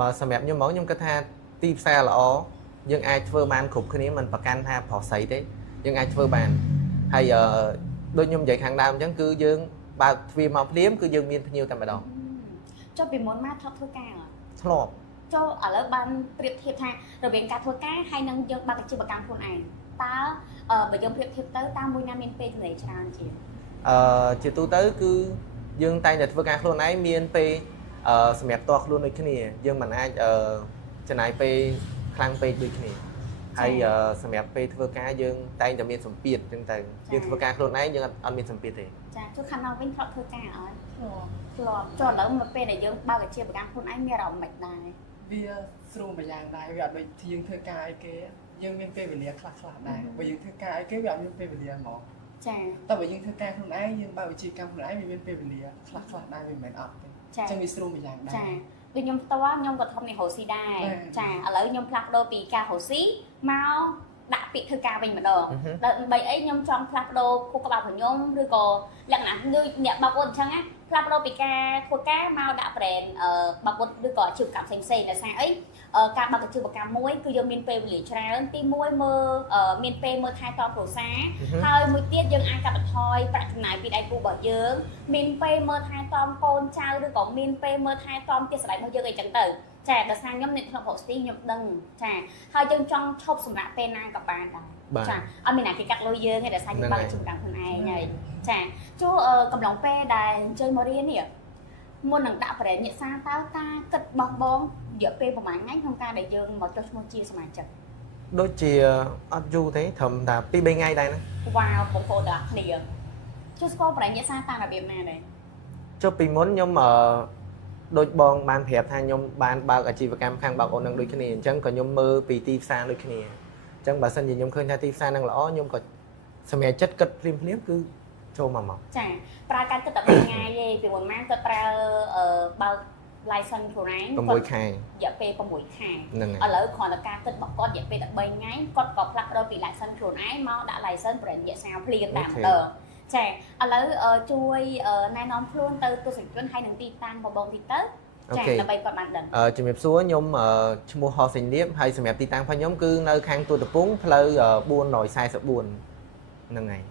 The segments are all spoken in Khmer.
បើសម្រាប់ខ្ញុំមកខ្ញុំគិតថាទីផ្សារល្អយើងអាចធ្វើបានគ្រប់គ្នាមិនប្រកាន់ថាប្រុសស្រីទេយើងអាចធ្វើបានហើយដូចខ្ញុំនិយាយខាងដើមអញ្ចឹងគឺយើងបើកទ្វារមកភ្លាមគឺយើងមានភ្ញៀវតែម្ដងចុះពីមុនមកធ្លាប់ធ្វើការធ្លាប់ចុះឥឡូវបានប្រៀបធៀបថារវាងការធ្វើការហើយនឹងយើងបើកអាជីវកម្មខ្លួនឯងតើបើយើងប្រៀបធៀបទៅតើមួយណាមានពេលចំណាយច្រើនជាងជាទូទៅគឺយើងតែងតែធ្វើការខ្លួនឯងមានពេលសម្រាប់តខ្លួនដូចគ្នាយើងមិនអាចចំណាយពេលខ្លាំងពេកដូចគ្នាហើយសម្រាប់ពេលធ្វើការយើងតែងតែមានសម្ពាធចឹងទៅយើងធ្វើការខ្លួនឯងយើងអត់មានសម្ពាធទេចាជួខាងនៅវិញធ្លាប់ធ្វើការអត់ធ្លាប់ចុះឥឡូវមកពេលដែលយើងបើកអាជីវកម្មខ្លួនឯងមានអារម្មណ៍មិនដែរវាស្រួលមួយយ៉ាងដែរវាអត់ដូចយើងធ្វើការអីគេយើងមានពេលវេលាខ្លះដែរបើយើងធ្វើការអីគេវាអត់មានពេលវេលាហ្មងចាតែបើយើងធ្វើការខ្លួនឯងយើងបើកអាជីវកម្មខ្លួនឯងវាមានពេលវេលាខ្លះដែរវាមិនមែនអត់ទេអញ្ចឹងវាស្រួលមួយយ៉ាងដែរចាដូចខ្ញុំផ្ទាល់ខ្ញុំក៏ធំនេះរស់ស៊ីដែរចាឥឡូវខ្ញុំផ្លាស់ប្ដូរពីការរស់ស៊ីមកដាក់ពាក្យធ្វើការវិញម្ដងដើម្បីអីខ្ញុំចង់ផ្លាស់ប្ដូរខួរក្បាលរបស់ខ្ញុំឬក៏លក្ខណៈដូចអ្នកបោកអ៊ុតអញ្ចឹងណាផ្លាស់ប្ដូរពីការធ្វើការមកដាក់ brand បោកអ៊ុតឬក៏អាជីវកម្មផ្សេងៗដោយសារអីការបើកអាជីវកម្មមួយគឺយើងមានពេលវេលាច្រើនទី1មើលមានពេលមើលថែទាំគ្រួសារហើយមួយទៀតយើងអាចកាត់បន្ថយប្រាក់ចំណាយពីដៃគូរបស់យើងមានពេលមើលថែទាំកូនចៅឬក៏មានពេលមើលថែទាំផ្ទះសម្បែងរបស់យើងអីចឹងទៅចាដោយសារខ្ញុំអ្នកធ្លាប់រកស៊ីខ្ញុំដឹងចាហើយយើងចង់ឈប់សម្រាប់ពេលណាក៏បានដែរចាអត់មានអ្នកគេកាត់លុយយើងទេដោយសារយើងបើកអាជីវកម្មខ្លួនឯងហើយចាជួកំឡុងពេលដែលអញ្ជើញមករៀននេះមុននឹងដាក់ប្រេនញាក់សាតើការគិតបោះបង់រយៈពេលប្រហែលថ្ងៃក្នុងការដែលយើងមកចុះឈ្មោះជាសមាជិកដូចជាអត់យូរទេត្រឹមតែ 2-3 ថ្ងៃដែរណាវ៉ាវបងប្អូនទាំងអស់គ្នាជួស្គាល់ប្រេនញាក់សាតាមរបៀបណាដែរចុះពីមុនខ្ញុំដូចបងបានប្រាប់ថាខ្ញុំបានបើកអាជីវកម្មខាងបើកអូននឹងដូចគ្នាអញ្ចឹងក៏ខ្ញុំមើលពីទីផ្សារដូចគ្នាអញ្ចឹងបើសិនជាខ្ញុំឃើញថាទីផ្សារនឹងល្អខ្ញុំក៏សម្រាប់ចិត្តគិតភ្លាមគឺចូលមកចាប្រើការគិតតែ3ថ្ងៃទេពីមុនមកគាត់ប្រើបើក license ខ្លួនឯង6ខែរយៈពេល6ខែហ្នឹងឥឡូវគ្រាន់តែការគិតរបស់គាត់រយៈពេលតែ3ថ្ងៃគាត់ក៏ផ្លាស់ប្ដូរពី license ខ្លួនឯងមកដាក់ license brand រយៈសាភ្លាមតែម្ដងចាឥឡូវជួយណែនាំខ្លួនទៅទស្សនិកជនហើយនឹងទីតាំងបងទីទៅចាដើម្បីគាត់បានដឹងជំរាបសួរខ្ញុំឈ្មោះហោសេងលៀបហើយសម្រាប់ទីតាំងរបស់ខ្ញុំគឺនៅខាងទួលតពងផ្លូវ444ហ្នឹងហើយ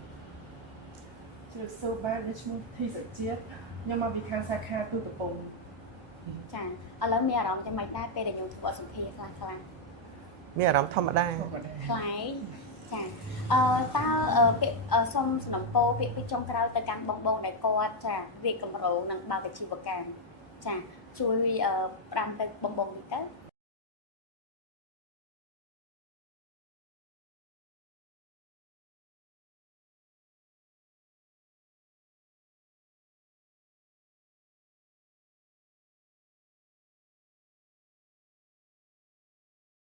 ជំរាបសួរបាទខ្ញុំឈ្មោះធីសុជាតិខ្ញុំមកពីខាងសាខាទូតពងចាឥឡូវមានអារម្មណ៍យ៉ាងម៉េចដែរពេលដែលខ្ញុំធ្វើសម្ភារខ្លះមានអារម្មណ៍ធម្មតាខ្លាយចាតើពាក្យសុំសំណពោពាក្យពីចុងក្រោយទៅកាន់បងដែលគាត់ចាវាកម្រោងនឹងបើកអាជីវកម្មចាជួយផ្ដាំទៅបងទីទៅ